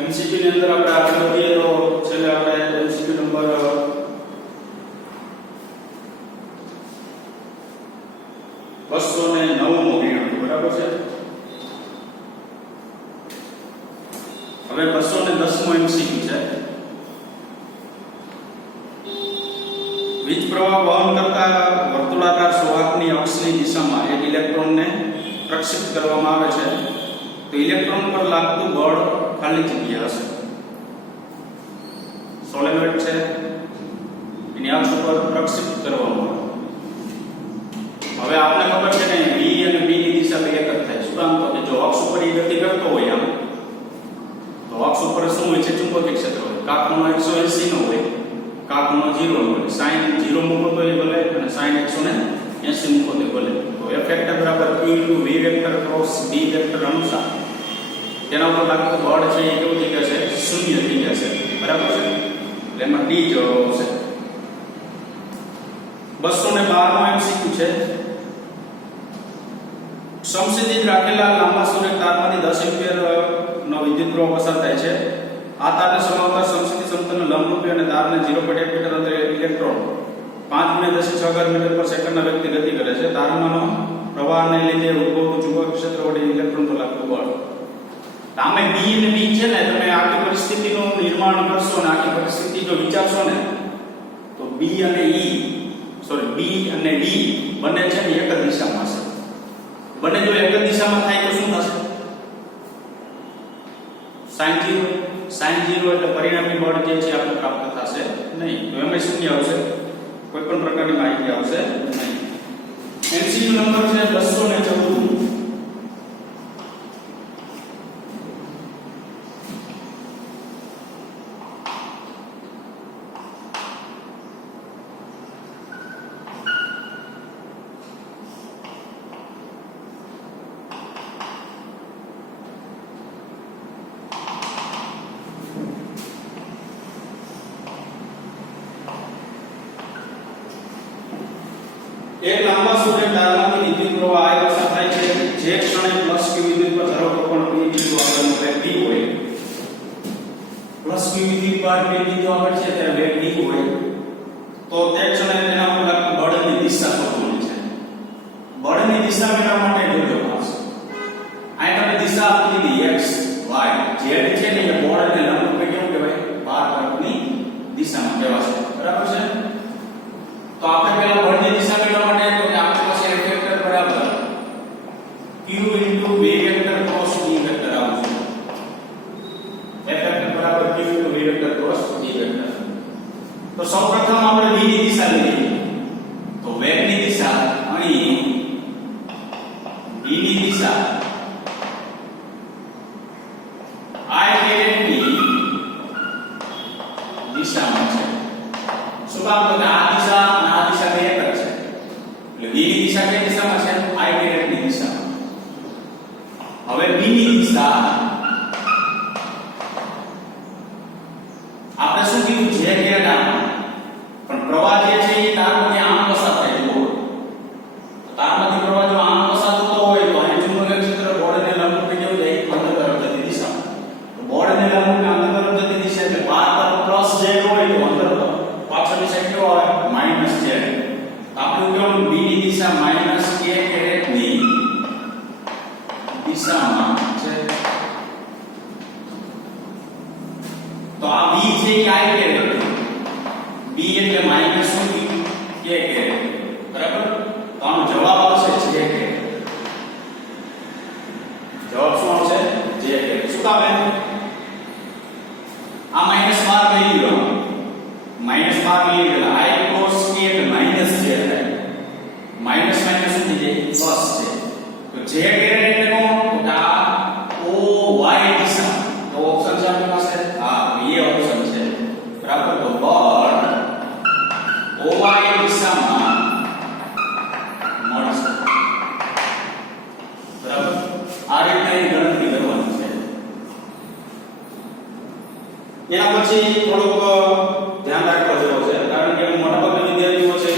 MCQ ની અંદર આપણે આગળ વધીએ તો છેલ્લે આપણે એમસીક્યુ નંબર 209 મો ગણ્યો, બરાબર છે। હવે 210 મો એમસીક્યુ છે। વીજ પ્રવાહ વહન કરતા વર્તુળાકાર સુવાહકની અક્ષની દિશામાં એક ઇલેક્ટ્રોનને પ્રક્ષેપિત કરવામાં આવે છે તો ઇલેક્ટ્રોન પર લાગતું બળ ખાલી જગ્યા હશે। સોલેનોઇડ છે એની અક્ષ ઉપર પ્રક્ષેપિત કરવામાં આવે। હવે આપને ખબર છે કે v અને b ની દિશા બે એક જ થાય। શું કામ? તો કે જો અક્ષ ઉપર એ ગતિ કરતો હોય આમ તો અક્ષ ઉપર શું હોય છે? ચુંબકીય ક્ષેત્ર હોય। કા ખૂણો 180 નો હોય, કા ખૂણો 0 નો હોય। sin 0 મૂકો તો એ ભલે અને sin 180 મૂકો તો ભલે। તો F વેક્ટર બરાબર q * v vector cross b vector અનુસાર તેના ઉપર લાગતું બળ છે એ કેવું થઈ જશે? શૂન્ય થઈ જશે, બરાબર છે। એટલે એમાં d જવાબ આવશે। 212 મો એમસીક્યુ છે। સમસ્થિત રાખેલા લાંબા સુરેખ તારમાંથી 10 એમ્પિયર નો વિદ્યુત પ્રવાહ પસાર થાય છે। આ તારને સમાવતા સમસ્થિત સમતલને લંબરૂપે અને તારને 0.8 મીટર અંતરે ઇલેક્ટ્રોન 5 × 10⁻⁴ મીટર પર સેકન્ડના વેગથી ગતિ કરે છે। તારમાંનો પ્રવાહને લીધે ઉદ્ભવતું ચુંબકીય ક્ષેત્ર વડે ઇલેક્ટ્રોન પર લાગતું બળ। આમે b અને b છે ને, તમે આખી પરિસ્થિતિનું નિર્માણ કરશો ને આખી પરિસ્થિતિ જો વિચારશો ને તો b અને d બંને છે ને એક જ દિશામાં છે। બંને જો એક જ દિશામાં થાય તો શું થશે? sin 0 એટલે પરિણામી બળ જે છે આપણે પ્રાપ્ત થશે નહીં। તો એમાં શૂન્ય આવશે, કોઈ પણ પ્રકારની માહિતી આવશે નહીં। એમસીક્યુ નંબર છે 214। એક લાંબા સુરેખ તારમાંથી વિદ્યુત પ્રવાહ I પસાર થાય છે। જે ક્ષણે પ્લસ q વિદ્યુત પર ધારો કે પણ p બિંદુ આગળનો વેગ d હોય, પ્લસ q વિદ્યુત પર p બિંદુ આગળ છે ત્યારે વેગ d હોય તો તે ક્ષણે તેના ઉપર લાગતું બળની દિશા શોધવાની છે। બળની દિશા મેળવવા માટે જોજો ખાસ અહીં તમે દિશા આપી દીધી x y z છે ને એ બળને લંબરૂપે કેવું કહેવાય? બાર તરફની દિશામાં કહેવાશે, બરાબર છે। તો આપણે પહેલા બળની દિશા મેળવવા માટે તો કે આપણી પાસે F વેક્ટર બરાબર q * v vector cross d vector આવશે। F વેક્ટર બરાબર q * v vector cross d vector. તો સૌપ્રથમ આપણે v ની દિશા લઈએ તો વેગની દિશા અહીં v ની દિશા I ની દિશામાં છે। શું કામ? તો કે આ દિશા અને આ દિશા બે એક જ છે। એટલે v ની દિશા કઈ દિશામાં છે? I ની દિશામાં। હવે b ની દિશા આપણે શું કીધું? જે કેરેટ પણ પ્રવાહ જે છે એ તારમાંથી આમ પસાર થાય છે। તારમાંથી પ્રવાહ જો આમ પસાર થતો હોય તો અહીં ચુંબકીય ક્ષેત્ર બળને લંબરૂપે કેવું જાય? અંદર તરફ જતી દિશામાં। તો બળને લંબરૂપે અંદર તરફ જતી દિશા એટલે બહાર તરફ પ્લસ z હોય તો અંદર તરફ પાછળની સાઈડ કેવો આવે? Minus z। આપણે કેવું? b ની દિશા માઈનસ k કેરેટ ની દિશામાં છે। તો આ b છે એ I કેરેટ, b એટલે માઈનસ k કેરેટ, બરાબર। તો આનો જવાબ આવશે j કેરેટ। જવાબ શું આવશે? j caret. શું કામ? આ માઈનસ 12 લઈ લો, માઈનસ 12 લઈ લો, I cos k એટલે માઈનસ j થાય, માઈનસ માઈનસ શું થઈ જાય? પ્લસ છે। તો j કેરેટ એટલે કોણ? તો આ o y દિશા। તો ઓપ્શન છે આપણી પાસે હા એ ઓપ્શન છે, બરાબર। તો બળ o y દિશામાં મળશે, બરાબર। આ રીતે ગણતરી કરવાની છે। એના પછી થોડુંક ધ્યાન રાખવા જેવું છે, કારણ કે મોટાભાગના વિદ્યાર્થીઓ છે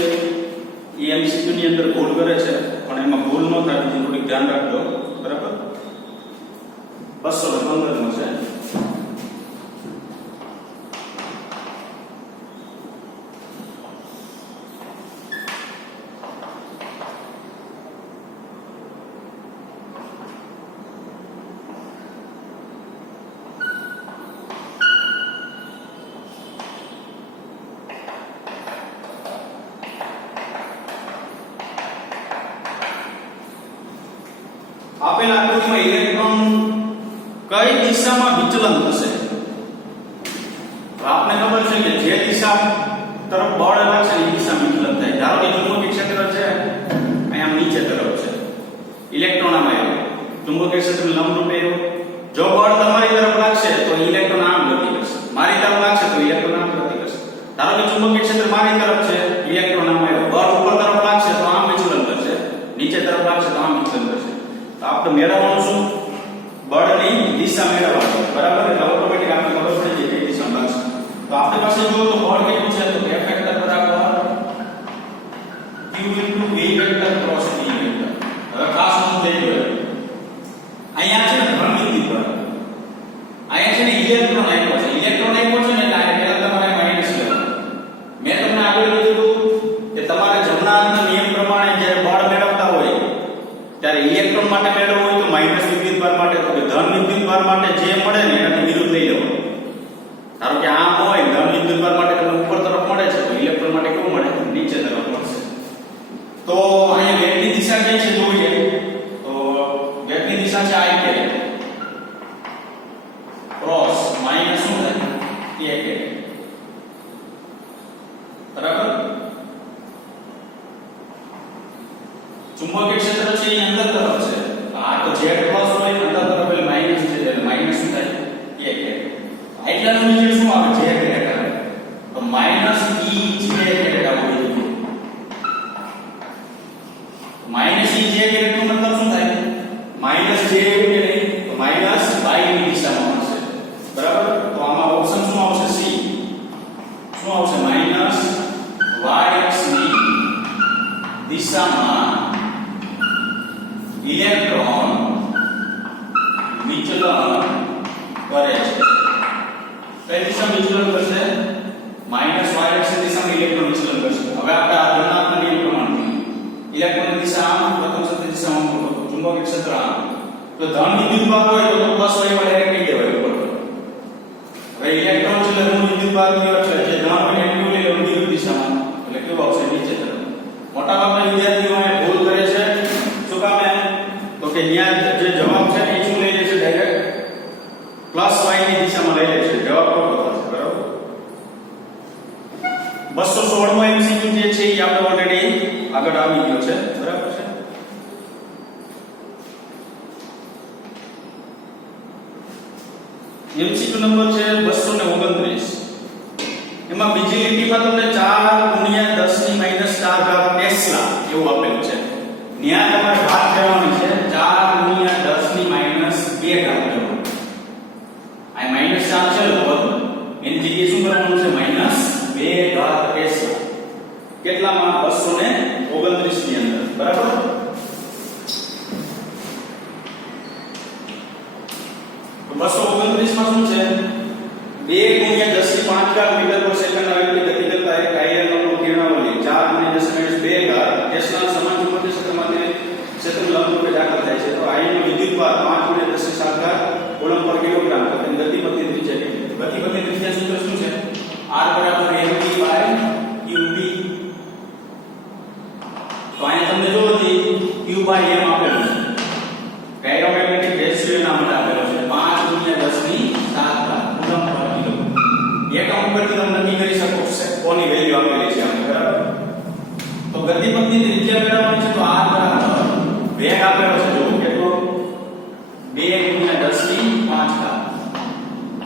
એ એમસીક્યુ ની અંદર ભૂલ કરે છે, પણ એમાં ભૂલ ન થાય એટલે થોડીક ધ્યાન રાખજો, બરાબર। 215 નો છે। આપેલા આકૃતિમાં ઇલેક્ટ્રોન કઈ દિશામાં વિચલન થશે? તો આપને ખબર છે કે જે દિશા તરફ બળ લાગશે એ દિશામાં વિચલન થાય. ધારો કે ચુંબકીય ક્ષેત્ર છે અહીંયા નીચે તરફ છે, ઇલેક્ટ્રોન આમાં આવ્યો, ચુંબકીય ક્ષેત્ર લંબરૂપે આવ્યો. જો બળ તમારી તરફ લાગશે તો ઇલેક્ટ્રોન આમ ગતિ કરશે, મારી તરફ લાગશે તો ઇલેક્ટ્રોન આમ ગતિ કરશે. ધારો કે ચુંબકીય ક્ષેત્ર મારી તરફ છે, ઇલેક્ટ્રોન આમ આવ્યો, બળ ઉપર તરફ લાગશે તો આમ વિચલન કરશે, નીચે તરફ લાગશે તો આમ વિચલન કરશે. તો આપણે મેળવવાનું શું? બળની દિશા મેળવવાની, બરાબર? એટલે ઓટોમેટિક આપણે ખબર પડી જાય કઈ દિશામાં લાગશે. તો આપણી પાસે જો તો બળ કેટલું છે તો F વેક્ટર બરાબર Q * V vector cross V vector. હવે ખાસ નોંધ લેજો, અહીંયા છે ને ધન વિદ્યુત બળ, અહીંયા છે ને ઇલેક્ટ્રોન આપ્યો છે, ઇલેક્ટ્રોન આપ્યો છે ને એટલે આ પહેલા તમારે માઈનસ લેવાનું. મેં તમને આગળ કીધું કે તમારે જમણા હાથના નિયમ પ્રમાણે જ્યારે બળ મેળવતા હોય ત્યારે ઇલેક્ટ્રોન માટે મેળવવું હોય તો માઈનસ વિદ્યુત ભાર માટે, તો ધન વિદ્યુત ભાર માટે જે મળે ને એનાથી વિરુદ્ધ લઈ લેવાનું. ધારો કે આમ હોય, ધન વિદ્યુત ભાર માટે તમને ઉપર તરફ મળે છે તો ઇલેક્ટ્રોન માટે કેવું મળે? નીચે તરફ મળશે. તો અહીંયા વેગની દિશા કઈ છે જોઈએ તો વેગની દિશા છે I કે ક્રોસ માઈનસ શું થાય? A કે, બરાબર? ચુંબકીય ક્ષેત્ર છે એ અંદર તરફ છે, આ તો z પ્લસ હોય અંદર તરફ એટલે માઈનસ છે, એટલે માઈનસ શું થાય? A કે. એટલાનું નીચે શું આવે? j કેરેટ આવે, તો માઈનસ E j કેરેટ આવે. માઈનસ E j કેરેટ નો મતલબ શું થાય? માઈનસ j એવું કે નહીં તો માઈનસ y ની દિશામાં હશે, બરાબર? તો આમાં ઓપ્શન શું આવશે? C. શું આવશે? માઈનસ y ની દિશામાં ઇલેક્ટ્રોન વિચલન કરે છે. કઈ દિશામાં વિચલન કરશે? માઈનસ y અક્ષ દિશામાં ઇલેક્ટ્રોન વિચલન કરશે. હવે આપણે આ ધનાત્મક નિયમ પ્રમાણે ઇલેક્ટ્રોનની દિશા આમ, પ્રથમ શબ્દ દિશા આમ, ચુંબકીય ક્ષેત્ર આમ. તો ધન વિદ્યુત ભાર હોય તો પ્લસ y માં ડાયરેક્ટ લઈ લેવાય ઉપર. હવે ઇલેક્ટ્રોન છે એટલે ઋણ વિદ્યુત ભાર કયો છે? જે ધન હોય એનું લઈ લેવાનું વિરુદ્ધ દિશામાં, એટલે કેવું આવશે? નીચે તરફ. મોટાભાગના વિદ્યાર્થીઓ એ ભૂલ કરે છે. શું કામ એમ? તો કે અહીંયા જે જવાબ છે એ શું લઈ લે છે? ડાયરેક્ટ પ્લસ y ની દિશામાં લઈ લે છે. જવાબ ખોટો થશે, બરાબર? 216 મો MCQ જે છે એ આપણે ઓલરેડી આગળ આવી ગયો છે, બરાબર છે? MCQ નંબર છે 229. એમાં બીજી લીટીમાં તમને 4 * 10 ની -4 ઘાત ટેસ્લા એવું આપેલું છે. ન્યા તમારે ઘાત લેવાની છે 4 * 10 ની -2 ઘાત લેવાની. આ -4 છે તો એની જગ્યાએ શું કરવાનું છે? -2 ઘાત ટેસ્લા. કેટલામાં? 229 ની અંદર, બરાબર? તો 229 માં શું છે? 2 * 10 ની 5 ઘાત મીટર પર સેકન્ડના વેગથી ગતિ કરતા એક આયનનો કિરણાવલી 4 * 10 - 2 ઘાત ટેસ્લા સમાન ચુંબકીય ક્ષેત્રમાંથી ક્ષેત્ર લંબરૂપે દાખલ થાય છે. તો આયનનો વિદ્યુત ભાર 5 * 10 ની 7 ઘાત કુલમ્બ પર કિલોગ્રામ. તો તેની ગતિપથની ત્રિજ્યા કેટલી? ગતિપથની ત્રિજ્યા સૂત્ર શું છે? R = mv/qb. તો અહીંયા તમને જો હતી q/m આપેલું છે. પેરામેગ્નેટિક રેશિયો નામ આપેલો છે 5 * 10 ની 7 ઘાત કુલમ્બ પર કિલોગ્રામ. એકમ ઉપરથી તમે નક્કી કરી શકો છો કોની વેલ્યુ આપેલી છે આમ, બરાબર? તો ગતિપથની ત્રિજ્યા મેળવવાની છે તો r બરાબર વેગ આપેલો છે, જો કેટલો? 2 * 10 ની 5 ઘાત.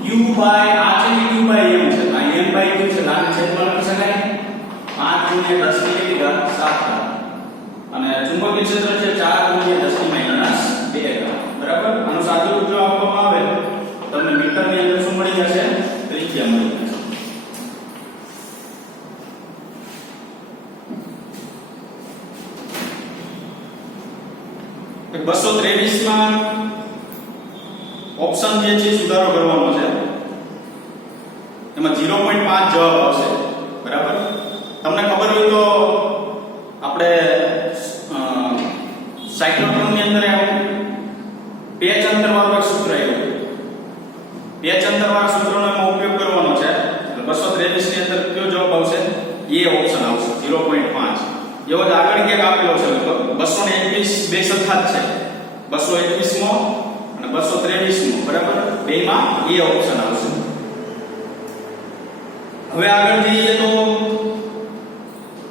q આ છે કે q/m છે, આ m/q છે, લાગે છેદમાં લખી શકાય 5 * 10 ની કેટલી ઘાત? 7 ઘાત. અને ચુંબકીય ક્ષેત્ર છે 4 * 10 ની -2 ઘાત, બરાબર? આનું સાદું રૂપ જો આપવામાં આવે તો તમને મીટરની અંદર શું મળી જશે? ત્રિજ્યા મળી જશે. તો 223 માં ઓપ્શન જે છે સુધારો કરવાનો છે. એમાં 0.5 જવાબ આવશે, બરાબર? તમને ખબર હોય તો આપણે સાયક્લોટ્રોનની અંદર આવું પેચ અંતરવાળું એક સૂત્ર આવ્યું. પેચ અંતરવાળા સૂત્રનો એમાં ઉપયોગ કરવાનો છે. એટલે 223 ની અંદર કયો જવાબ આવશે? એ ઓપ્શન આવશે 0.5. એવો જ આગળ ક્યાંક આપેલો છે લગભગ 221 બે સખાત છે. 221મો અને 223મો બરાબર બેમાં એ ઓપ્શન આવશે. હવે આગળ જઈએ તો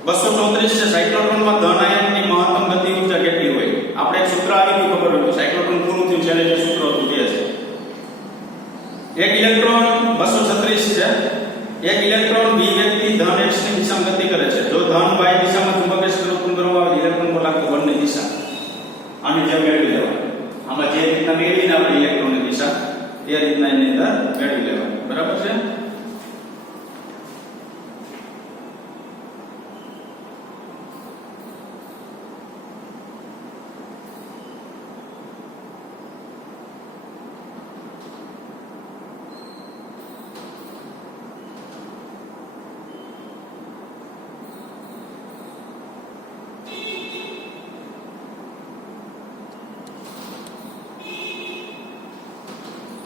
234 છે સાયક્લોટ્રોનમાં ધન આયનની મહત્તમ ગતિ ઊર્જા કેટલી હોય? આપણે એક સૂત્ર આવી ગયું ખબર હોય તો સાયક્લોટ્રોન પૂરું થયું છે જે સૂત્ર હતું તે છે. એક ઇલેક્ટ્રોન 236 છે. એક ઇલેક્ટ્રોન બી વ્યક્તિ ધન x ની દિશામાં ગતિ કરે છે. જો ધન y દિશામાં ચુંબકીય ક્ષેત્ર ઉત્પન્ન કરવામાં આવે ઇલેક્ટ્રોન પર લાગતું બળની દિશા આને જે મેળવી લેવાનું. આમાં જે રીતના મેળવીને આપણે ઇલેક્ટ્રોનની દિશા તે રીતના એની અંદર મેળવી લેવાનું. બરાબર છે?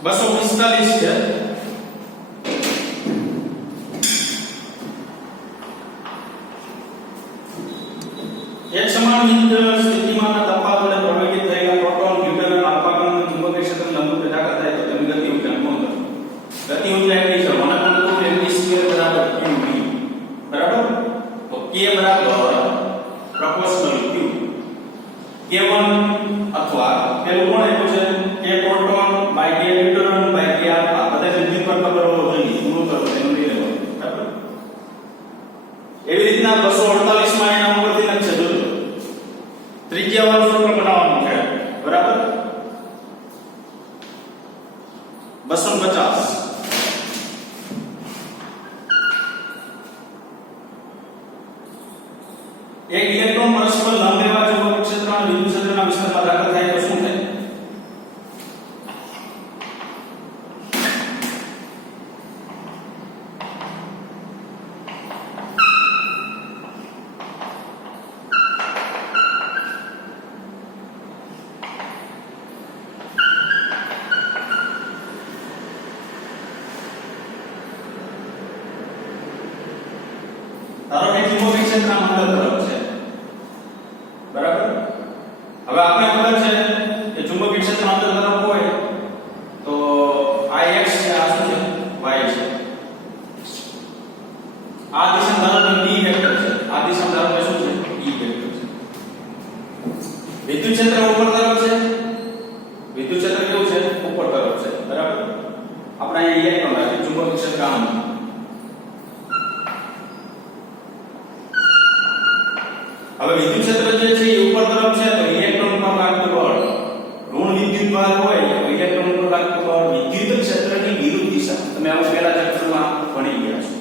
બસો 45 છે. એક સમાન વિદ્યુત સ્થિતિમાનના તફાવત વડે પ્રવેગિત થયેલા પ્રોટોન ન્યુટ્રોન આલ્ફા કણનું ચુંબકીય ક્ષેત્ર લંબ પેટાકાર થાય તો તેની ગતિ ઊર્જાનું કોણ કરે? ગતિ ઊર્જા એટલી છે 1/2 mv² બરાબર. તો k બરાબર પ્રોપોર્શનલ q k1 અથવા પેલું કોણ આપ્યું છે k proton by k neutron by k alpha બધા વિદ્યુત પર ખબર હોવો જોઈએ પૂરું કરો તેનું લઈ લેવાનું. બરાબર. એવી રીતના 248 માં એના ઉપરથી લખશે જોજો ત્રિજ્યા વાળું સૂત્ર બનાવવાનું છે. બરાબર. 250 એક ઇલેક્ટ્રોન પરસ્પર લંબ એવા ચુંબકીય ક્ષેત્ર અને વિદ્યુત ક્ષેત્રના વિસ્તારમાં દાખલ થાય તો શું થાય? ધારો કે ચુંબકીય ક્ષેત્ર અંદર તરફ છે. બરાબર. હવે આપણે ખબર છે કે ચુંબકીય ક્ષેત્ર અંદર તરફ હોય તો આ x છે આ શું છે y છે. આ દિશા ધારો કે b વેક્ટર છે આ દિશા ધારો કે શું છે e વેક્ટર છે. વિદ્યુત ક્ષેત્ર ઉપર તરફ છે. વિદ્યુત ક્ષેત્ર કેવું છે ઉપર તરફ છે. બરાબર. આપણે અહીં ઇલેક્ટ્રોન રાખીએ ચુંબકીય ક્ષેત્ર આમ. હવે વિદ્યુત ક્ષેત્ર જે છે એ ઉપર તરફ છે તો ઇલેક્ટ્રોન પર લાગતું બળ ઋણ વિદ્યુત ભાર હોય તો ઇલેક્ટ્રોન પર લાગતું બળ વિદ્યુત ક્ષેત્રની વિરુદ્ધ દિશા. તમે આ પહેલા ચેપ્ટરમાં ભણી ગયા છો.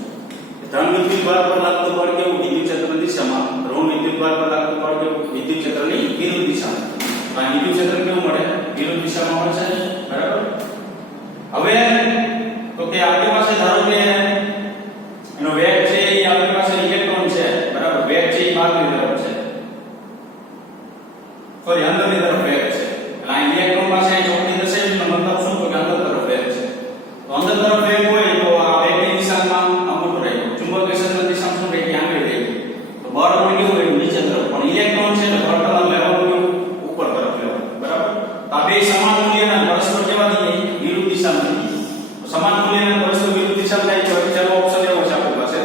ધન વિદ્યુત ભાર પર લાગતું બળ કેવું વિદ્યુત ક્ષેત્રની દિશામાં, ઋણ વિદ્યુત ભાર પર લાગતું બળ કેવું વિદ્યુત ક્ષેત્રની વિરુદ્ધ દિશામાં. આ વિદ્યુત ક્ષેત્ર કેવું મળે વિરુદ્ધ દિશામાં મળે છે. બરાબર. હવે તો કે આપણી પાસે ધારો કે એનો વેગ છે એ આપણી પાસે ઇલેક્ટ્રોન છે. બરાબર. વેગ છે એ બહારની તરફ છે સોરી અંદરની તરફ વેગ છે. એટલે આ ઇલેક્ટ્રોન પાસે ચોકડી દર્શાવી મતલબ શું તો કે અંદર તરફ વેગ છે. તો અંદર તરફ વેગ હોય તો આ વેગની દિશામાં અમુક રહે ચુંબકીય ક્ષેત્રની દિશામાં શું રહે કે આંગળી રહે તો બળ કેવું હોય નીચે તરફ પણ ઇલેક્ટ્રોન છે એટલે બળ તરફ લેવાનું ઉપર તરફ લેવાનું. બરાબર. તો આ બે સમાન મૂલ્યના પરસ્પર કેવા થઈ વિરુદ્ધ દિશામાં થઈ તો સમાન મૂલ્યના પરસ્પર વિરુદ્ધ દિશામાં થાય તો ચાલો ઓપ્શન એવો છે આપણી પાસે.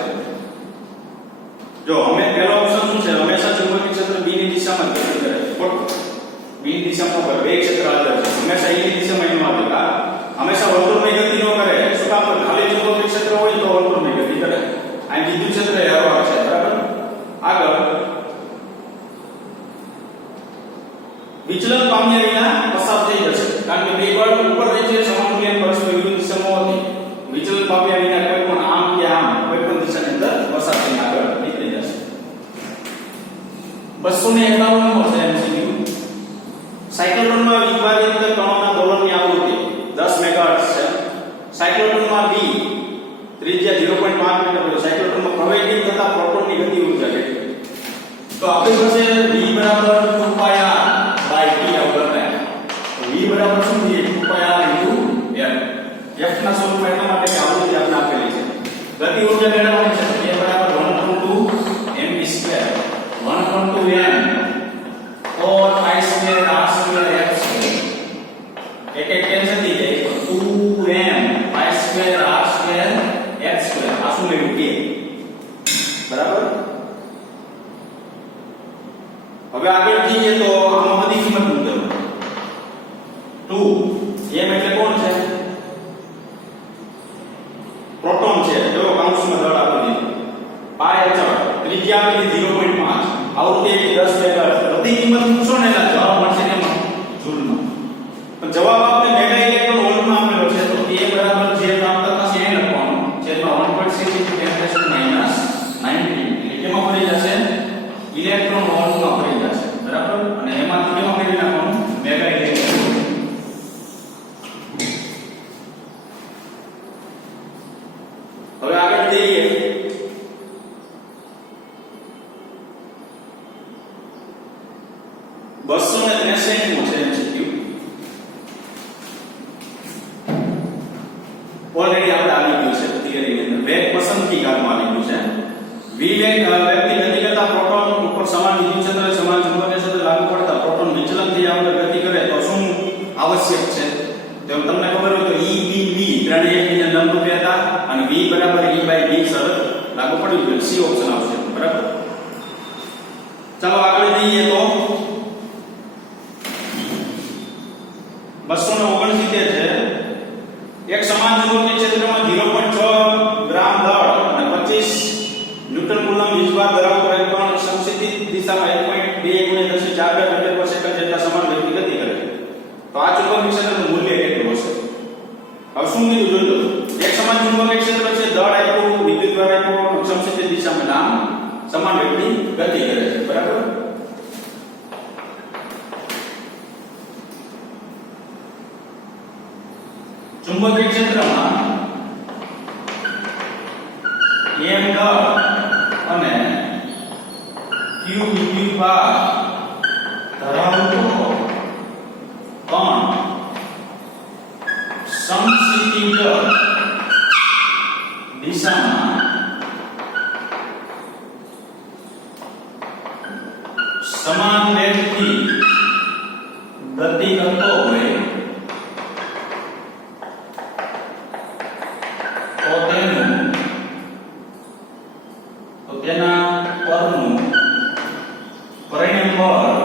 જો અમે પહેલો ઓપ્શન શું છે હંમેશા ચુંબકીય ક્ષેત્ર b ની દિશામાં ગતિ કરે છે. b ની દિશામાં પર બે ક્ષેત્ર હાજર છે હંમેશા a ની દિશામાં એનો આવે. હંમેશા વર્તુળની ગતિ ન કરે. શું કામ ખાલી ચુંબકીય ક્ષેત્ર હોય તો વર્તુળની ગતિ કરે. આ વિદ્યુત ક્ષેત્ર એરો છે. બરાબર. આગળ વિચલન પામ્યા વિના પસાર થઈ જશે કારણ કે બે બળ ઉપર રહે છે સમાન મૂલ્ય પરસ્પર વિરુદ્ધ દિશામાં હોવાથી વિચલન પામ્યા વિના કોઈ પણ આમ કે આમ કોઈ પણ દિશાની અંદર પસાર થઈને આગળ નીકળી જશે. 251 નો છે MCQ. સાયક્લોટ્રોનમાં વિભાજિત કણોના દોલનની આવૃત્તિ 10 મેગાહર્ટ્ઝ છે. સાયક્લોટ્રોનમાં b ત્રિજ્યા 0.5 મીટર છે. સાયક્લોટ્રોનમાં પ્રવેગિત થતા પ્રોટોનની ગતિ ઊર્જા કેટલી? તો આપણી પાસે v બરાબર 2πr બાય t આવતા થાય. તો v બરાબર શું છે 2πr * f. f ના સ્વરૂપમાં એટલા માટે કે આવૃત્તિ આપણે આપેલી છે. ગતિ ઊર્જા મેળવવાની છે એ બરાબર 1/2 mv². 1/2 m or I² r² f². એક એક કેન્સલ થઈ જાય તો 2m y² r² x² આ શું મળ્યું k બરાબર. હવે આગળ જઈએ તો આમાં બધી કિંમત મૂકો 2 m એટલે કોણ છે પ્રોટોન છે જો કાઉન્સમાં દળ આપી દીધું પાય અચળ ત્રિજ્યા આપી 0.5 આવૃત્તિ એટલે 10 મેગા બધી કિંમત મૂકશો ને એટલે જવાબ મળશે એમાં જૂલમાં. પણ જવાબ આપને મેગા ઇલેક્ટ્રોન વોલ્ટમાં આપેલો છે તો a બરાબર જે પ્રાપ્ત થશે એ લખવાનું છેદમાં 1.6 × 10⁻⁹ એટલે કેમાં ભરી જશે ઇલેક્ટ્રોન વોલ્ટમાં ભરી જશે બરાબર. અને એમાંથી કેમાં કરી નાખવાનું મેગા ઇલેક્ટ્રોન. હવે આગળ જઈએ બસો ને 63 નું છે એમસીક્યુ ઓલરેડી આપણે આવી ગયું છે થિયરી ની અંદર વેગ પસંદગી કાળમાં આવી ગયું છે વિવેગ વ્યક્તિ ગતિ કરતા પ્રોટોન ઉપર સમાન વિદ્યુત ક્ષેત્ર સમાન ચુંબકીય ક્ષેત્ર લાગુ પડતા પ્રોટોન વિચલન થયા વગર ગતિ કરે તો શું આવશ્યક છે તો તમને ખબર હોય તો E B B ત્રણે એકબીજા લંબરૂપ હતા અને V બરાબર E/B શરત લાગુ પડી ગઈ C ઓપ્શન આવશે બરાબર. ચાલો આગળ જઈએ તો 269 છે એક સમાન ચુંબકીય ક્ષેત્રમાં 0.6 ગ્રામ દળ અને 25 ન્યૂટન કુલમ વીજભાર ધરાવતો ઇલેક્ટ્રોન સંક્ષિપ્ત દિશામાં 1.2 × 10⁴ મીટર/સેકન્ડ જેટલા સમાન વેગથી ગતિ કરે તો આ ચુંબકીય ક્ષેત્રનું મૂલ્ય કેટલું હશે. હવે શું કીધું જોજો એક સમાન ચુંબકીય ક્ષેત્ર છે દળ આપ્યું વિદ્યુતભાર આપ્યો સંક્ષિપ્ત દિશામાં નામ સમાન વેગથી ગતિ કરે છે બરાબર. ચુંબકીય ક્ષેત્રમાં m દળ અને q વિદ્યુતભાર ધરાવતો કણ સમસ્થિતિજ દિશામાં સમાન વેગથી ગતિ કરતો હોય તેના પરનું પરિણામ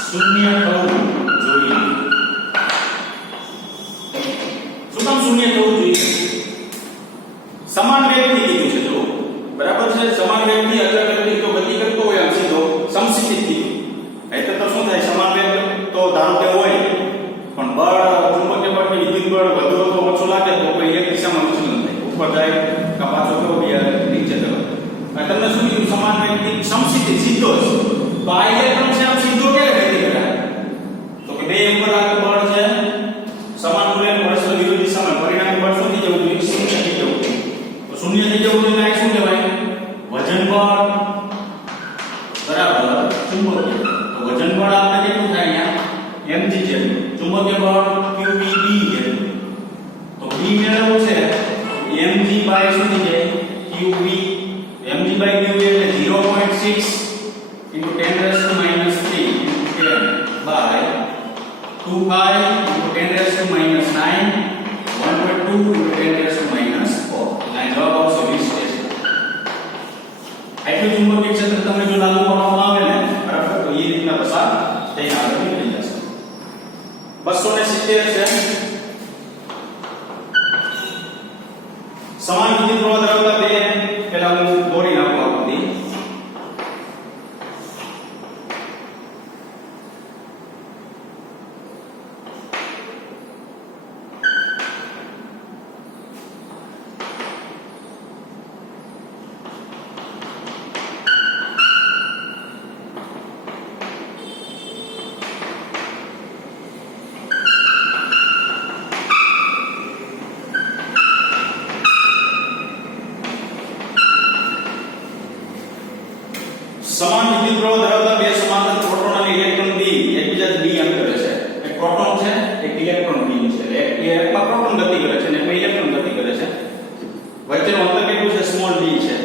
શૂન્ય થવું જોઈએ. શું કામ શૂન્ય થવું જોઈએ? સમાન વેગથી કીધું છે જો બરાબર છે. સમાન વેગથી અચળ વેગથી જો ગતિ કરતો હોય આમ સીધો સમસ્થિત થયું એટલે તો શું થાય સમાન વેગ તો ધારો કે હોય પણ બળ ચુંબકીય બળ કે વિદ્યુત બળ વધુ તો ઓછું લાગે તો કોઈ એક દિશામાં વિચલન થાય ઉપર જાય કે પાછો કેવો ગયા નીચે તરફ. તમને શું કીધું સમાન વેગથી સમસ્થિત સીધો જ તો આ ઇલેક્ટ્રોન છે આમ સીધો ક્યારે ગતિ કરે તો કે બે ઉપર આગળ બળ છે સમાન મૂલ્યનું પરસ્પર વિરુદ્ધ દિશામાં પરિણામી બળ શું થઈ જવું જોઈએ શૂન્ય થઈ જવું તો શૂન્ય થઈ જવું જોઈએ આ શું કહેવાય વજન બળ બરાબર ચુંબકીય તો વજન બળ આપણે કેટલું થાય અહીંયા mg જેટલું ચુંબકીય બળ qb b જેટલું તો b મેળવવું છે mg બાય શું થઈ જાય qb mg બાય qb એટલે 0.6 × 10⁻³ × 10 by 2 pi × 10⁻⁹ 1.2 × 10⁻⁴ લાઈન જવાબ આવશે 20 છે. આટલું ચુંબકીય ક્ષેત્ર તમને જો લાગુ કરવામાં આવે ને બરાબર તો એ રીતના પસાર થઈ આગળ નીકળી જશે. 270 છે સમાન વિદ્યુત પ્રવાહ ધરાવતા બે પેલા હું દોરી નાખું આકૃતિ. સમાન વિદ્યુત પ્રવાહ ધરાવતા બે સમાંતર પ્રોટોન અને ઇલેક્ટ્રોન બીમ એકબીજાથી બી અંતરે છે. એક પ્રોટોન છે એક ઇલેક્ટ્રોન બીમ છે. એકમાં પ્રોટોન ગતિ કરે છે અને એકમાં ઇલેક્ટ્રોન ગતિ કરે છે. વચ્ચેનું અંતર કેટલું છે સ્મોલ d છે.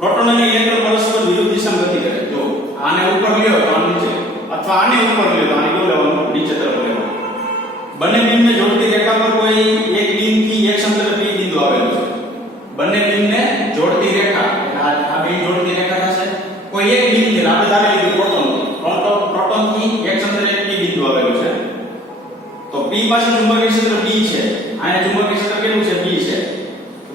પ્રોટોન અને ઇલેક્ટ્રોન પરસ્પર વિરુદ્ધ દિશામાં ગતિ કરે જો આને ઉપર લ્યો તો આને નીચે, અથવા આને ઉપર લ્યો તો આને કેવું લેવાનું, નીચે તરફ લેવાનું. બંને બીમને જોડતી રેખા પર કોઈ એક બિંદુથી એક સમતલ P બિંદુ આવેલું છે. બંને બીમને જોડતી રેખા, આ બે જોડતી રેખા થશે. કોઈ એક બિંદુથી આપણે ધારી લીધું પ્રોટોનથી એક સમતલ P બિંદુ આવેલું છે. તો P પાસે ચુંબકીય ક્ષેત્ર B છે, આને ચુંબકીય ક્ષેત્ર કેટલું છે, B છે.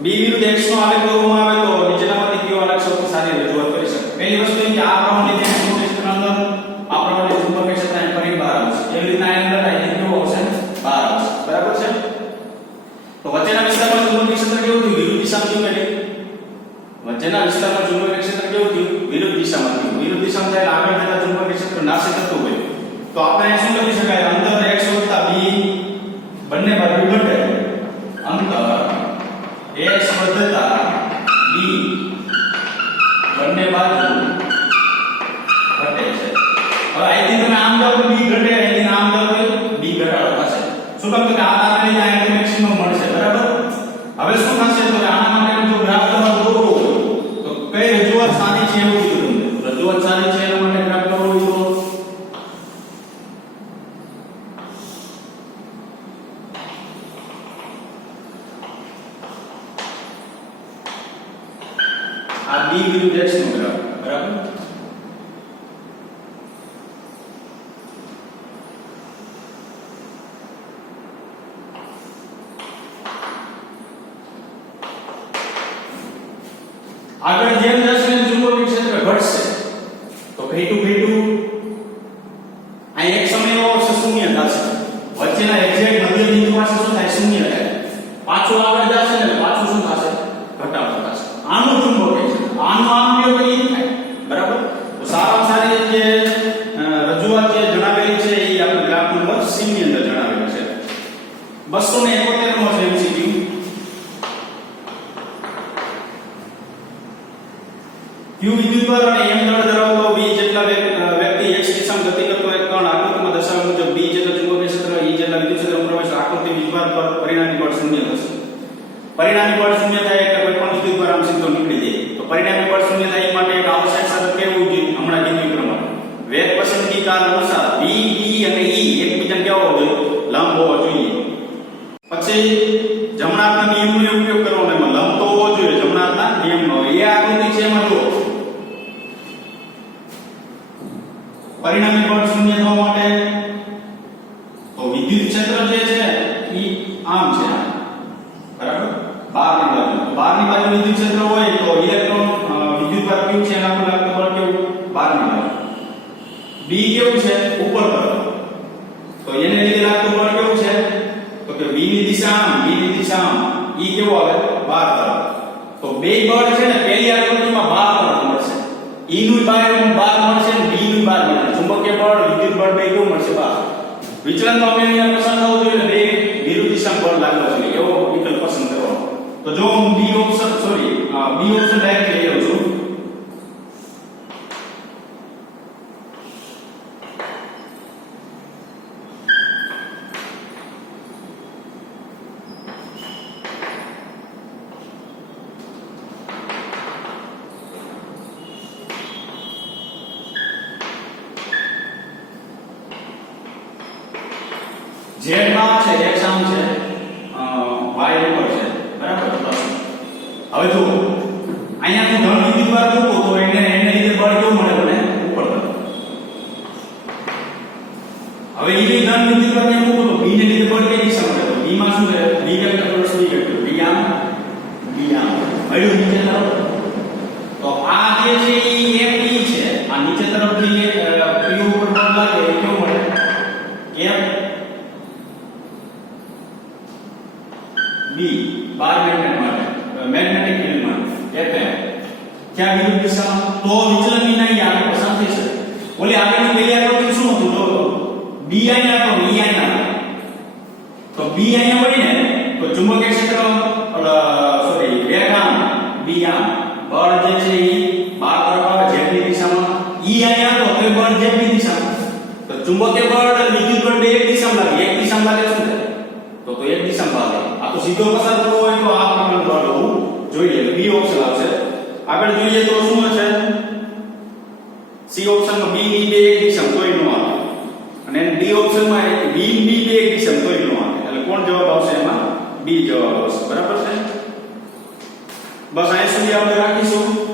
B વિરુદ્ધ x નો આલેખ દોરવામાં આવે તો નીચેનામાંથી કયો આલેખ સૌથી સારી રજૂઆત કરી શકે? પહેલી વસ્તુ એ કે આ પ્રમાણે જે ચુંબકીય ક્ષેત્ર અંદર આ પ્રમાણે ચુંબકીય ક્ષેત્ર અહીં ફરી બહાર આવશે. એવી રીતના અહીં અંદર અહીં કેવું આવશે, બહાર આવશે. બરાબર છે? તો વચ્ચેના વિસ્તારમાં ચુંબકીય ક્ષેત્ર કેવું થયું, વિરુદ્ધ દિશામાં થયું કે વચ્ચેના વિસ્તારમાં ચુંબકીય ક્ષેત્ર કેવું થયું, વિરુદ્ધ દિશામાં થયું. વિરુદ્ધ દિશામાં થાય આગળ જતા ચુંબકીય ક્ષેત્ર નાશ થતું હોય તો આપણે શું લખી શકાય, અંતર x વત્તા b બંને બાજુ ઘટે, અંતર x વત્તા b બંને બાજુ ઘટે છે. હવે અહીંથી તમે આમ જાઓ તો b ઘટે, અહીંથી આમ જાઓ તો b ઘટાડો થશે. શું કામ કે આ તારને લીધે અહીંયા મેક્સિમમ મળશે. બરાબર? હવે શું થશે તો આના માટે જો ગ્રાફ તમારે દોરવો હોય તો કઈ રજૂઆત સારી છે એવું કીધું તમને. રજૂઆત સારી છે એના માટે ગ્રાફ દોરવો હોય તો આ b વિરુદ્ધ x નો ગ્રાફ. બરાબર? આગળ જેમ જશે એમ ચુંબકીય ક્ષેત્ર ઘટશે તો ઘટ્યું અહીં એક સમય એવો આવશે શૂન્ય થશે. વચ્ચેના એક્ઝેક્ટ મધ્ય બિંદુ પાસે શું થાય, શૂન્ય થાય. પાછું આગળ જશે ને પાછું શું થશે, ઘટાડો થશે. આનું ચુંબકીય ક્ષેત્ર આનું આમ લ્યો તો એ થાય. બરાબર? તો સારામાં સારી જે રજૂઆત જે જણાવેલી છે એ આપણે ગ્રાફ નંબર C ની અંદર જણાવેલી છે. 271 મો છે MCQ. q વિદ્યુતભાર અને m દળ ધરાવતો b જેટલા વ્યક્તિ x દિશામાં ગતિ કરતો એક કણ આકૃતિમાં દર્શાવ્યા મુજબ b જેટલા ચુંબકીય ક્ષેત્ર e જેટલા વિદ્યુત ક્ષેત્રમાં પ્રવેશે આકૃતિ વિદ્યુતભાર પર પરિણામી બળ શૂન્ય થશે. પરિણામી બળ શૂન્ય થાય એટલે કોઈ પણ વિદ્યુતભાર આમ સીધો નીકળી જાય. તો પરિણામી બળ શૂન્ય થાય એ માટે એક આવશ્યક શરત કેવું જોઈએ, હમણાં કીધું પ્રમાણે વેગ પસંદગીકાર અનુસાર b d અને e એકબીજાને કેવો હોવો જોઈએ, લંબ હોવો જોઈએ. પછી જમણા હાથના નિયમનો ઉપયોગ કરવાનો, એમાં લંબ તો હોવો જોઈએ જમણા હાથના નિયમનો. એ આકૃતિ છે એમાં જો પરિણામી બળ શૂન્ય થવા માટે તો વિદ્યુત ક્ષેત્ર જે છે એ આમ છે, બરાબર? બહારની બાજુ વિદ્યુત ક્ષેત્ર હોય તો ઇલેક્ટ્રોન વિદ્યુતભાર કેવું છે એના પર લાગતું બળ કેવું, બહારની બાજુ. b કેવું છે, ઉપર તરફ, તો એને લીધે લાગતું બળ કેવું છે તો કે b ની દિશા આમ, b ની દિશા આમ, e કેવો આવે, બહાર તરફ. તો બે બળ છે ને પહેલી આકૃતિમાં બહાર તરફ મળશે. e નું બહાર મળશે અને b નું બહાર મળશે. ચુંબકીય બળ વિદ્યુત બળ બે કેવું મળશે, બહાર. વિચલન તો અમે અહીંયા પસંદ થવું જોઈએ ને બે વિરુદ્ધ દિશામાં બળ લાગવો જોઈએ એવો વિકલ્પ પસંદ કરવાનો. તો જો હું b ઓપ્શન ડાયરેક્ટ લઈ લઉં છું. z માં છે x આમ છે, y ઉપર છે. બરાબર? હવે જો અહીંયા હું ધન વિદ્યુતભાર મૂકું તો એને લીધે બળ કેવું મળે મને, ઉપર તરફ. હવે એ ધન વિદ્યુતભાર ને મૂકું તો b ને લીધે બળ કઈ દિશા મળે, તો b માં શું છે, b vector plus b vector, b આમ મળ્યું નીચે તરફ. તો આ જે છે એ f e છે, આ નીચે તરફથી p ઉપર બળ લાગે એ કેવું મળે, f b બાર મેગ્નેટિક ફીલ્ડ માટે fm ક્યાં વિરુદ્ધ દિશામાં, તો વિચલન વિના એ આગળ પસાર થઈ શકે. ઓલી આગળની પેલી આકૃતિ શું હતું, તો b અહીંયા હતો, e અહીંયા હતો. તો b અહીંયા વળીને તો ચુંબકીય ક્ષેત્ર વેગ આમ, b આમ, બળ જે છે એ બહાર તરફ આવે z ની દિશામાં. e અહીંયા હતો તો બળ z ની દિશામાં. તો ચુંબકીય બળ અને વિદ્યુત બળ બે એક દિશામાં લાગે, એક દિશામાં લાગે શું થાય, તો એક દિશામાં લાગે. આ તો સીધો પસાર થવો હોય તો આ પ્રમાણનું બળ હોવું જોઈએ. b ઓપ્શન આવશે. આગળ જોઈએ તો શું છે, સી ઓપ્શનમાં બી ની બે એક દિશા તોય નો આવે અને ડી ઓપ્શનમાં બી ની બે એક દિશા તોય નો આવે એટલે કોણ જવાબ આવશે એમાં બી જવાબ આવશે બરાબર છે બસ અહીં સુધી આપણે રાખીશું